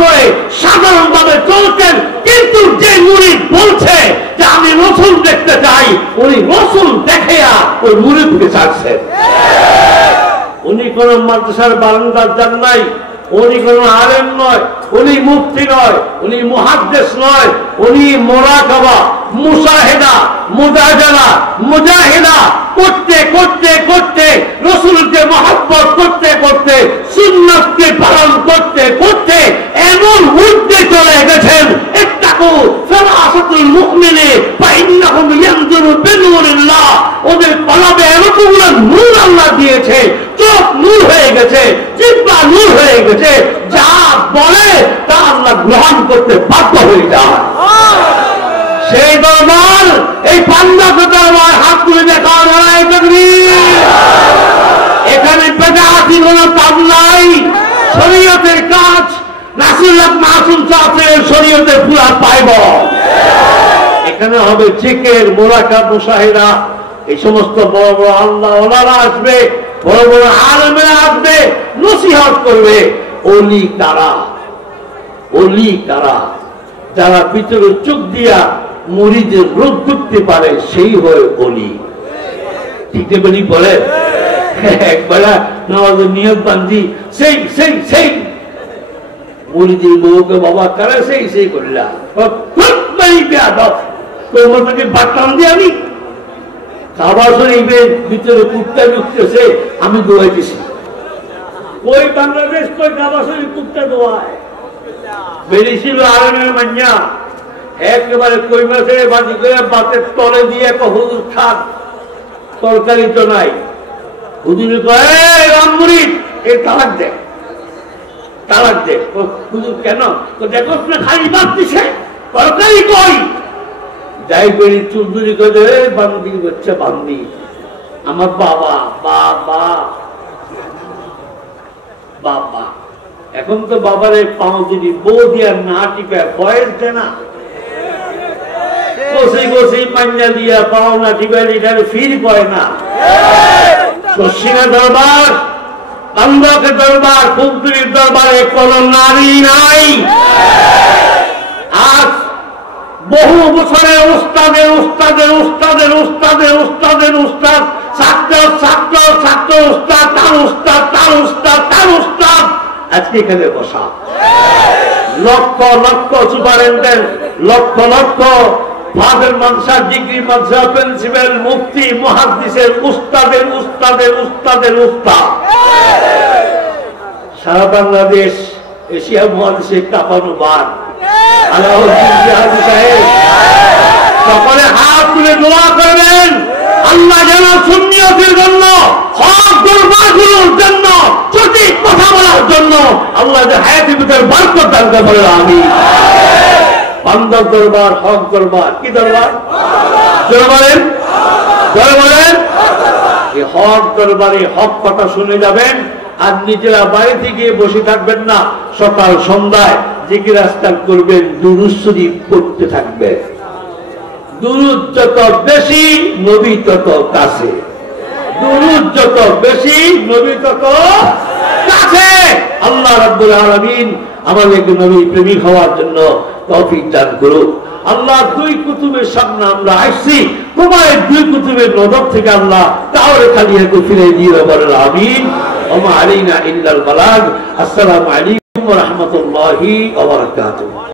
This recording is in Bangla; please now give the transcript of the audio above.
করে সাধারণভাবে চলতেন, কিন্তু যে মুরিদ বলছে যে আমি রসুল দেখতে চাই, উনি রসুল দেখিয়া ওই মুরিদকে ছাড়ছেন। উনি কোন মাদ্রাসার বারান্দার যান নাই, উনি কোন আলেম নয়, উনি মুফতি নয়, উনি মুহাদ্দিস নয়, উনি মুরাকাবা, মুশাহিদা, মুজাদালা, মুজাহিদা করতে করতে করতে, রাসূলকে মহব্বত করতে করতে, সুন্নাতকে পালন করতে করতে এমন ঊর্ধ্বে চলে গেছেন। ইত্তাকু ফারাসাতুল মুমিনি ফাইন্নাহুম ইয়ানজুরু বিনূরিল্লাহ। ওদের কলবে এরকমগুলো নূর আল্লাহ দিয়েছে, চোখ নূর হয়ে গেছে, জিহ্বা নূর হয়ে গেছে, যা বলে তা আল্লাহ গ্রহণ করতে বাধ্য হয়ে যায়। সেই দরবার, এই পান্ডা দরবার, হাত তুলে দেখা লড়াই করবি। এখানে বেদাতি কোন কাজ নাই, শরীয়তের কাজ রাসূলুল্লাহ মাসুম সাহেবের শরীয়তের পুরা পাইব। এখানে হবে জিকির, মুরাকাব, মুশাহিদা। এই সমস্ত বড় বড় আল্লাহ ওলারা আসবে, বড় বড় আলেমেরা আসবে, নসিহত করবে। ওলি কারা? ওলি কারা? যারা ভিতরে চোখ দিয়া মুরিদের রোগ করতে পারে, সেই হয় ওলি। ঠিক বলি বলে একবার নামাজের নিয়ত বান্ধি, সেই সেই সেই মুরিদের বউকে বাবা কারা সেই সেই করিলা তোমাকে বাটলাম দিয়ে আমি কাবা শরীফের ভিতরে কুত্তা ঢুকতেছে, আমি দোয়াইতেছি। কই বাংলাদেশ, কই কাবা শরীফ কুত্তা দোয়ায়? বেরিয়েছিল আলমের মান্যা, একেবারে কই মাসে বাজি করে বাতের তলে দিয়ে হুজুর খান, তরকারি তো নাই। হুজুরে কয় রামমুরিদ এই তালাক দে, তালাক দে। হুজুর কেন? দেখো না খালি বাদ দিছে, তরকারি কই? যাই করি চুলদুরি করে বান্দি হচ্ছে বান্দি। আমার বাবা বাবা বাবা, এখন তো বাবারে পাও যদি বউ দিয়া না টিপে বয়স দেয় না, কষি কষি পাঞ্জা দিয়া পাও না টিপে, এটা ফির পড়ে না। দক্ষিণা দরবার, বান্ধবের দরবার, কুমতুরির দরবারে কোন নারী নাই। আজ বহু বছরের উস্তাদের উস্তাদের উস্তাদের উস্তাদের উস্তাদের উস্তাদ, ছাত্র ছাত্র ছাত্র উস্তাদ, তার উস্তাদ তার উস্তাদ তার উস্তাদ, আজকে এখানে বসা। লক্ষ লক্ষ সুপারিনটেন্ডেন্ট, লক্ষ লক্ষ ফাদের মানসা, ডিগ্রি মানসা, প্রিন্সিপাল, মুফতি, মুহাদ্দিসের উস্তাদের উস্তাদের উস্তাদের উস্তাদ। সারা বাংলাদেশ, এশিয়া মহাদেশে কাঁপানো বাদ। সকলে হাত তুলে দোয়া করবেন, আল্লাহ যেন সুন্নিয়তের জন্য, হক দরবারগুলোর জন্য, সঠিক কথা বলার জন্য আল্লাহ যে হায়াতের ভিতরে বরকত দান করে বলে আমিন। বান্দর দরবার, হক দরবার, কি দরবার? জোরে বলেন, জোরে বলেন। এই হক দরবারে হক কথা শুনে যাবেন, আর নিজেরা বাড়ি থেকে বসে থাকবেন না। সকাল সন্ধ্যায় জিকির আজকার করবেন, দুরূদ শরীফ পড়তে থাকবেন। দুরূদ যত বেশি, নবী তত কাছে। দুরূদ যত বেশি, নবী তত কাছে। আল্লাহ রাব্বুল আলামিন আমাদেরকে নবী প্রেমিক হওয়ার জন্য তৌফিক দান করুন। আল্লাহ দুই কুতুবের সামনে আমরা আসছি, তোমার দুই কুতুবের নজর থেকে আল্লাহ তাহলে খালি একটু ফিরে দিয়ে বলেন আমিন। ওমা আলাইনা ইল্লাল বালাগ। আসসালামু আলাইকুম ওয়া রাহমাতুল্লাহি ওয়া বারাকাতুহু।